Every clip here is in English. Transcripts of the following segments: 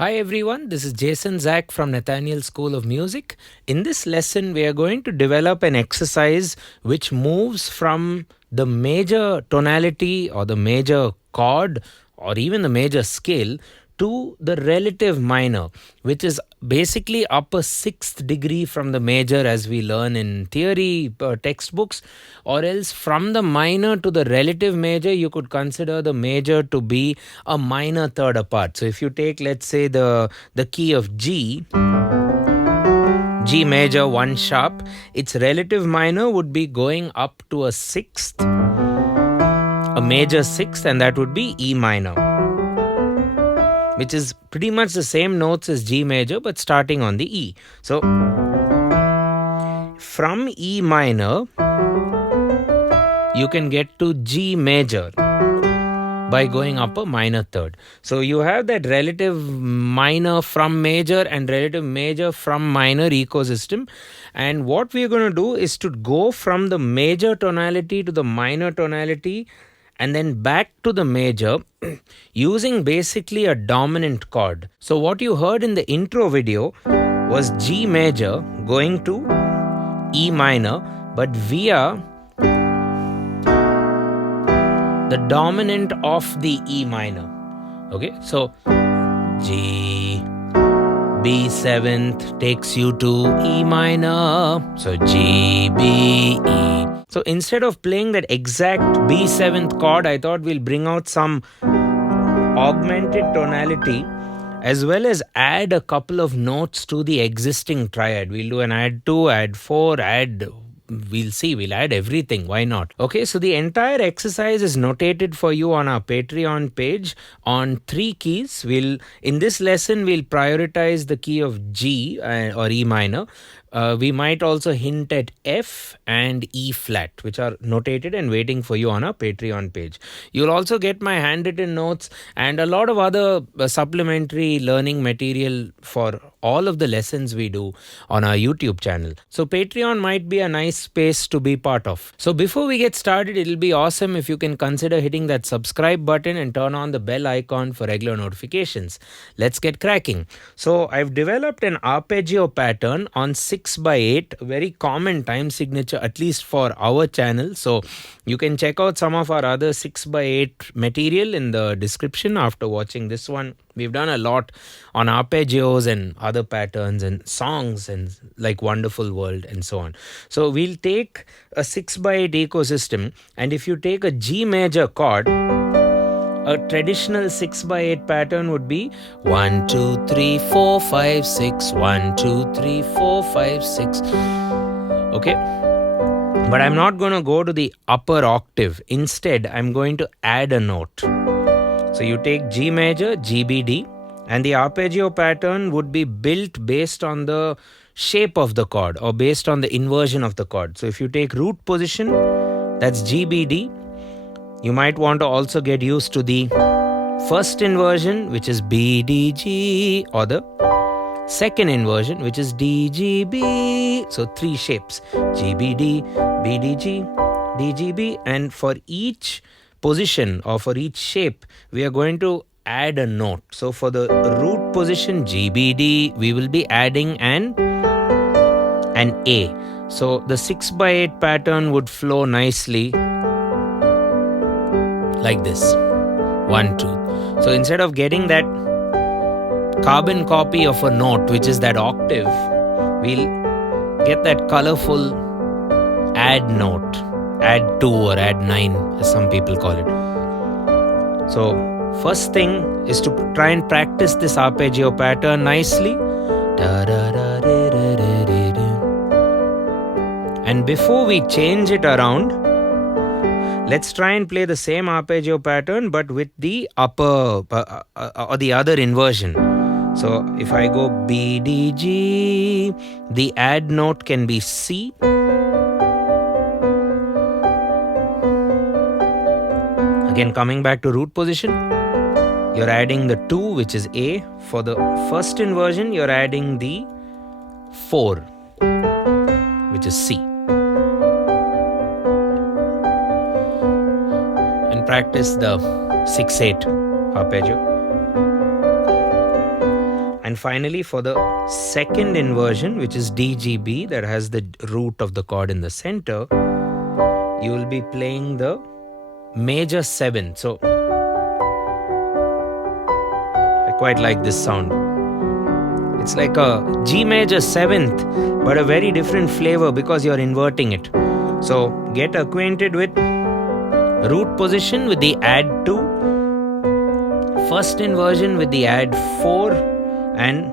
Hi everyone, this is Jason Zach from Nathaniel School of Music. In this lesson, we are going to develop an exercise which moves from the major tonality or the major chord or even the major scale to the relative minor, which is basically up a sixth degree from the major as we learn in theory textbooks, or else from the minor to the relative major, you could consider the major to be a minor third apart. So if you take, let's say, the key of G major 1 sharp, its relative minor would be going up to a sixth, a major sixth, and that would be E minor, which is pretty much the same notes as G major but starting on the E. So from E minor, you can get to G major by going up a minor third. So you have that relative minor from major and relative major from minor ecosystem. And what we're going to do is to go from the major tonality to the minor tonality and then back to the major using basically a dominant chord. So what you heard in the intro video was G major going to E minor, but via the dominant of the E minor. Okay, so G, B seventh takes you to E minor. So G, B, E. So instead of playing that exact B7th chord, I thought we'll bring out some augmented tonality as well as add a couple of notes to the existing triad. We'll do an add 2, add 4, we'll add everything. Why not? Okay, so the entire exercise is notated for you on our Patreon page on 3 keys. In this lesson, we'll prioritize the key of G or E minor. We might also hint at F and E flat, which are notated and waiting for you on our Patreon page. You'll also get my handwritten notes and a lot of other supplementary learning material for all of the lessons we do on our YouTube channel. So Patreon might be a nice space to be part of. So before we get started, it'll be awesome if you can consider hitting that subscribe button and turn on the bell icon for regular notifications. Let's get cracking. So I've developed an arpeggio pattern on 6/8, a very common time signature, at least for our channel. So you can check out some of our other 6/8 material in the description after watching this one. We've done a lot on arpeggios and other patterns and songs and like Wonderful World and so on. So we'll take a 6/8 ecosystem, and if you take a G major chord, a traditional 6/8 pattern would be 1, 2, 3, 4, 5, 6, 1, 2, 3, 4, 5, 6. Okay. But I'm not going to go to the upper octave. Instead, I'm going to add a note. So you take G major, G, B, D, and the arpeggio pattern would be built based on the shape of the chord or based on the inversion of the chord. So if you take root position, that's G, B, D. You might want to also get used to the first inversion, which is B, D, G, or the second inversion, which is D, G, B. So 3 shapes, G, B, D, B, D, G, D, G, B. And for each position or for each shape, we are going to add a note. So for the root position, G, B, D, we will be adding an A. So the 6/8 pattern would flow nicely like this. 1, 2. So instead of getting that carbon copy of a note, which is that octave, we'll get that colorful add note, add 2 or add 9 as some people call it. So first thing is to try and practice this arpeggio pattern nicely. And before we change it around, let's try and play the same arpeggio pattern but with the upper or the other inversion. So if I go B, D, G, the add note can be C. Again, coming back to root position, you're adding the 2, which is A. For the first inversion, you're adding the 4, which is C. And practice the 6/8 arpeggio. And finally, for the second inversion, which is DGB, that has the root of the chord in the center, you will be playing the major 7. So I quite like this sound. It's like a G major 7th, but a very different flavor because you're inverting it. So get acquainted with root position with the add 2, first inversion with the add 4, and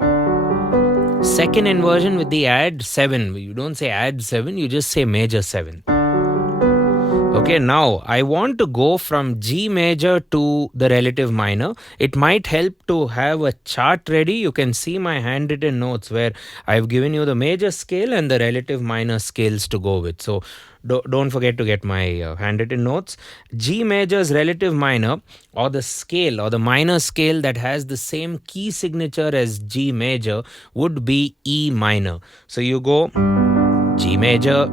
second inversion with the add 7. You don't say add 7, you just say major 7. Okay, now I want to go from G major to the relative minor. It might help to have a chart ready. You can see my handwritten notes where I've given you the major scale and the relative minor scales to go with. So don't forget to get my handwritten notes. G major's relative minor, or the scale or the minor scale that has the same key signature as G major, would be E minor. So you go G major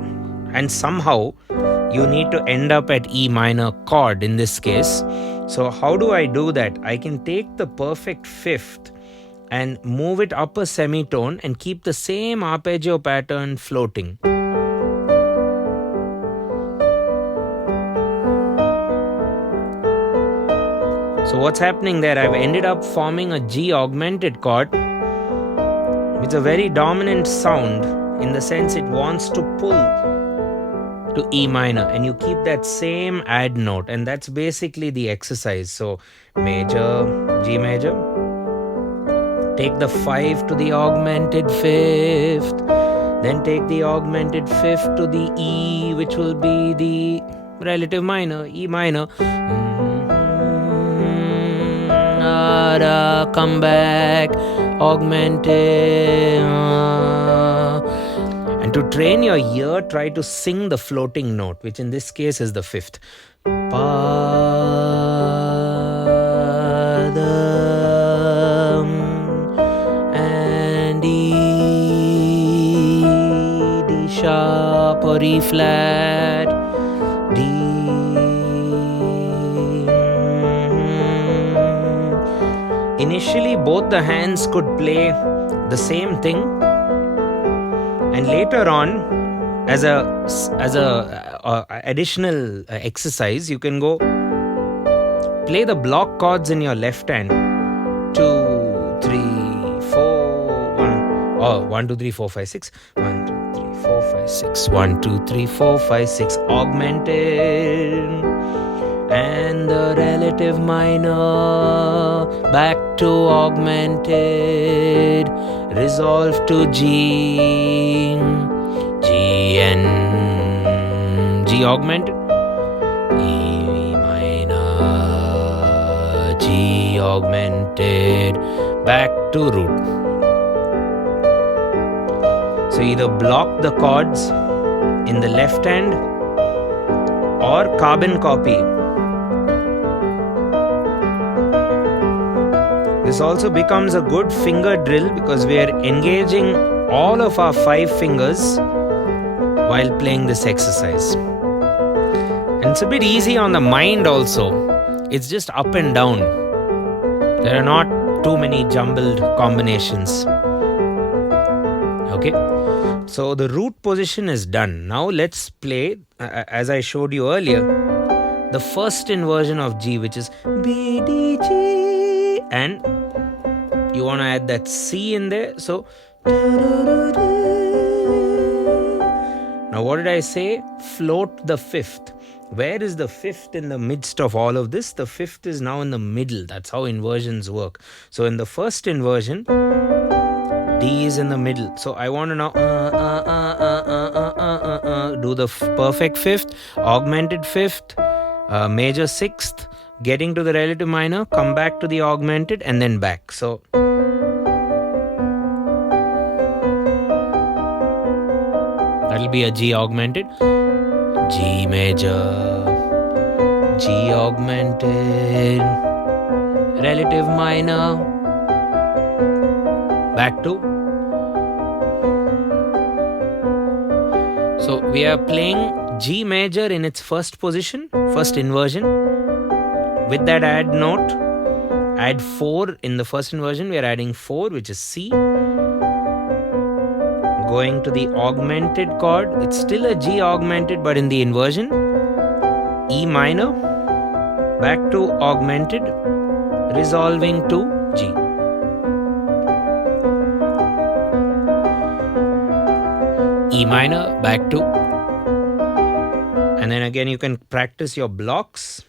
and somehow you need to end up at E minor chord in this case. So how do I do that? I can take the perfect fifth and move it up a semitone and keep the same arpeggio pattern floating. So what's happening there? I've ended up forming a G augmented chord. It's a very dominant sound in the sense it wants to pull to E minor, and you keep that same add note, and that's basically the exercise. So major, G major, take the 5 to the augmented 5th, then take the augmented 5th to the E, which will be the relative minor, E minor. Come back, augmented. And to train your ear, try to sing the floating note, which in this case is the 5th. Pa, da, and E, D sharp or E flat, D. Initially, both the hands could play the same thing, and later on, as a additional exercise, you can go play the block chords in your left hand. 2, 3, 4, 1. Oh, 1, 2, 3, 4, 5, 6. 1, 2, 3, 4, 5, 6. 1, 2, 3, 4, 5, 6. Augmented. And the relative minor, back to augmented, resolve to G, G and G augmented, E minor, G augmented, back to root. So either block the chords in the left hand or carbon copy. This also becomes a good finger drill because we are engaging all of our 5 fingers while playing this exercise. And it's a bit easy on the mind also. It's just up and down. There are not too many jumbled combinations. Okay, so the root position is done. Now let's play, as I showed you earlier, the first inversion of G, which is B, D, G. And you want to add that C in there. So now what did I say? Float the 5th. Where is the 5th in the midst of all of this? The 5th is now in the middle. That's how inversions work. So in the first inversion, D is in the middle. So I want to now do the perfect 5th, augmented 5th, major 6th, getting to the relative minor, come back to the augmented, and then back. So that'll be a G augmented, G major, G augmented, relative minor, back to. So we are playing G major in its first position, first inversion, with that add note, add 4 in the first inversion. We are adding 4, which is C. Going to the augmented chord. It's still a G augmented, but in the inversion. E minor. Back to augmented. Resolving to G. E minor, back to. And then again you can practice your blocks.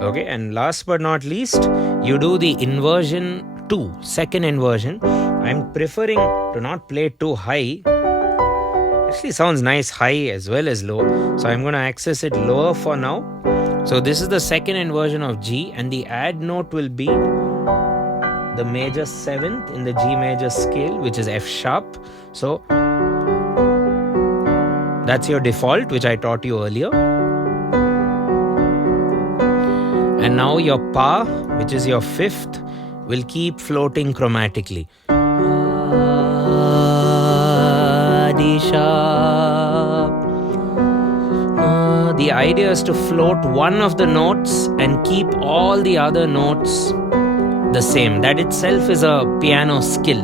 Okay, and last but not least, you do the inversion 2, second inversion. I'm preferring to not play too high. Actually sounds nice high as well as low. So I'm going to access it lower for now. So this is the second inversion of G, and the add note will be the major 7th in the G major scale, which is F sharp. So that's your default, which I taught you earlier. And now your Pa, which is your 5th, will keep floating chromatically. D sharp. The idea is to float one of the notes and keep all the other notes the same. That itself is a piano skill.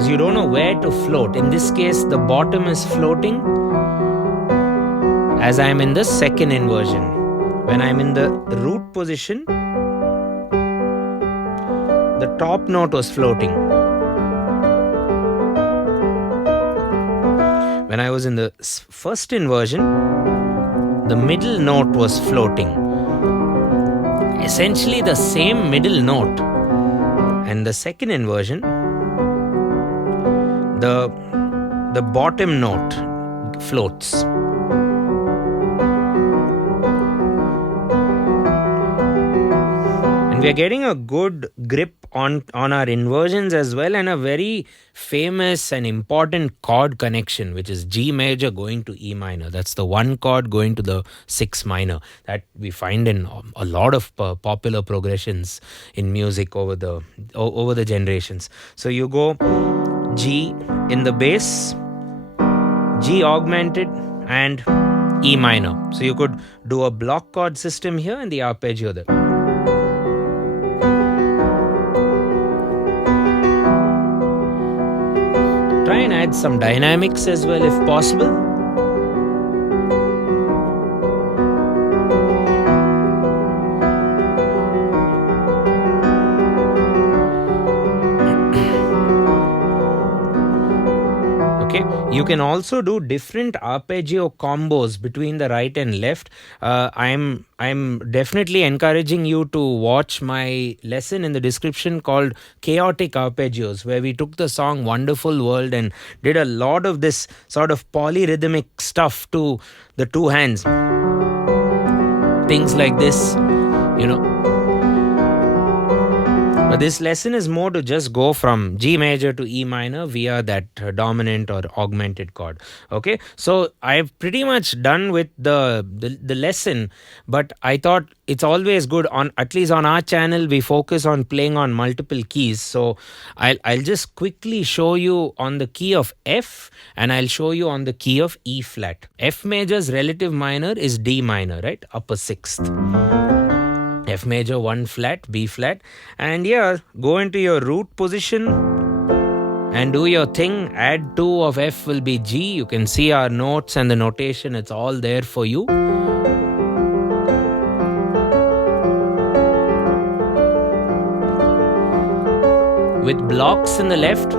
So you don't know where to float. In this case, the bottom is floating as I am in the second inversion. When I'm in the root position, the top note was floating. When I was in the first inversion, the middle note was floating. Essentially the same middle note. And the second inversion, the bottom note floats. We are getting a good grip on our inversions as well, and a very famous and important chord connection, which is G major going to E minor. That's the one chord going to the 6 minor that we find in a lot of popular progressions in music over the generations. So you go G in the bass, G augmented, and E minor. So you could do a block chord system here and the arpeggio there. Try and add some dynamics as well if possible. Okay, you can also do different arpeggio combos between the right and left. I'm definitely encouraging you to watch my lesson in the description called Chaotic Arpeggios, where we took the song Wonderful World and did a lot of this sort of polyrhythmic stuff to the two hands. Things like this, you know. But this lesson is more to just go from G major to E minor via that dominant or augmented chord. Okay, so I've pretty much done with the lesson, but I thought it's always good, on at least on our channel we focus on playing on multiple keys. So I'll just quickly show you on the key of F, and I'll show you on the key of E flat. F major's relative minor is D minor, right? Upper 6th. F major 1 flat, B flat, and yeah, go into your root position and do your thing. Add 2 of F will be G. You can see our notes and the notation, it's all there for you. With blocks in the left,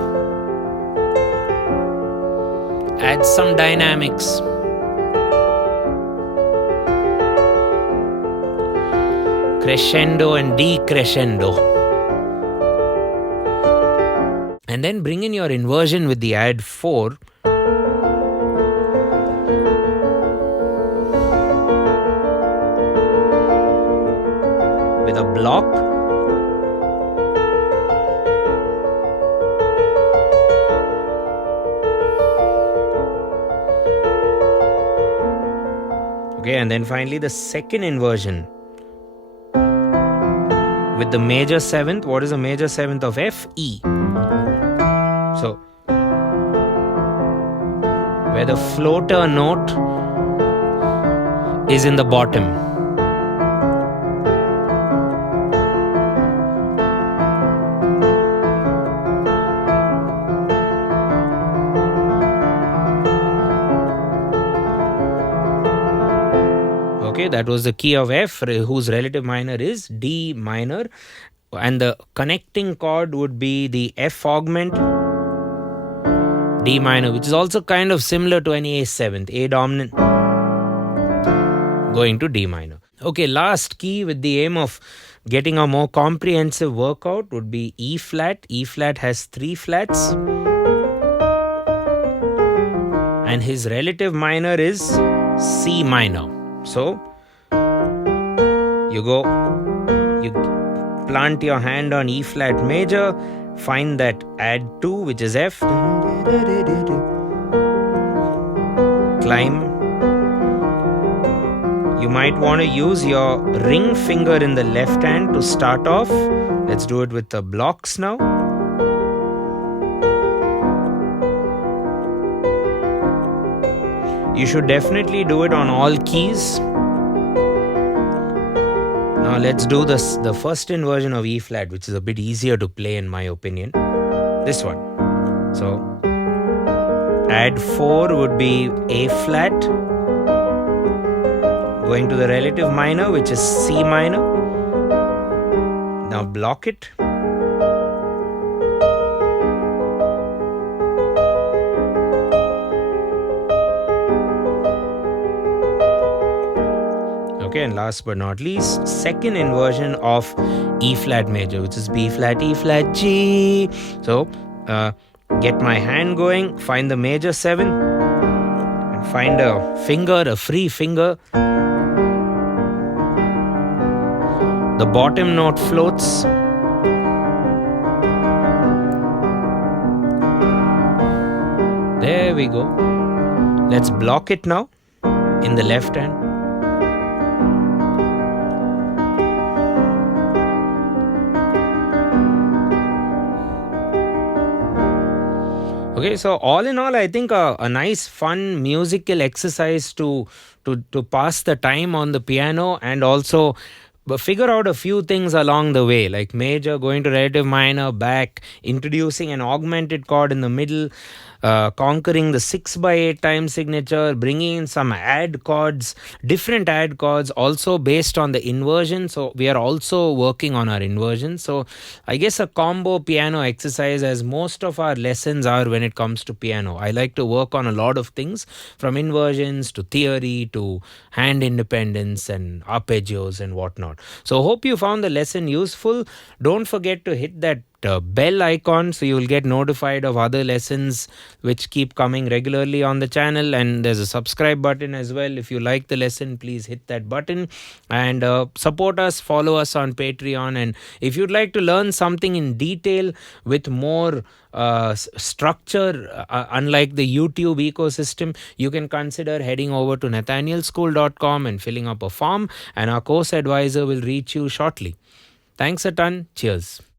add some dynamics. Crescendo and decrescendo. And then bring in your inversion with the add 4. With a block. Okay, and then finally the second inversion with the major seventh. What is the major seventh of F? E. So where the floater note is in the bottom. Okay, that was the key of F, whose relative minor is D minor, and the connecting chord would be the F augment, D minor, which is also kind of similar to any A7th, A dominant going to D minor. Okay, last key with the aim of getting a more comprehensive workout would be E flat. E flat has 3 flats, and his relative minor is C minor. So you plant your hand on E flat major, find that add 2, which is F, climb. You might want to use your ring finger in the left hand to start off. Let's do it with the blocks now. You should definitely do it on all keys. Now let's do the first inversion of E flat, which is a bit easier to play in my opinion. This one. So add 4 would be A flat, going to the relative minor, which is C minor. Now block it. Okay, and last but not least, second inversion of E flat major, which is B flat, E flat, G. So get my hand going, find the major 7, and find a finger, a free finger. The bottom note floats. There we go. Let's block it now in the left hand. Okay, so all in all, I think a nice fun musical exercise to pass the time on the piano, and also figure out a few things along the way, like major going to relative minor, back, introducing an augmented chord in the middle, conquering the 6/8 time signature, bringing in some add chords, different add chords, also based on the inversion. So we are also working on our inversion. So I guess a combo piano exercise, as most of our lessons are when it comes to piano. I like to work on a lot of things, from inversions to theory to hand independence and arpeggios and whatnot. So hope you found the lesson useful. Don't forget to hit that bell icon so you will get notified of other lessons which keep coming regularly on the channel, and there's a subscribe button as well. If you like the lesson, please hit that button and support us, follow us on Patreon. And if you'd like to learn something in detail with more structure, unlike the YouTube ecosystem, you can consider heading over to nathanielschool.com and filling up a form, and our course advisor will reach you shortly. Thanks a ton. Cheers.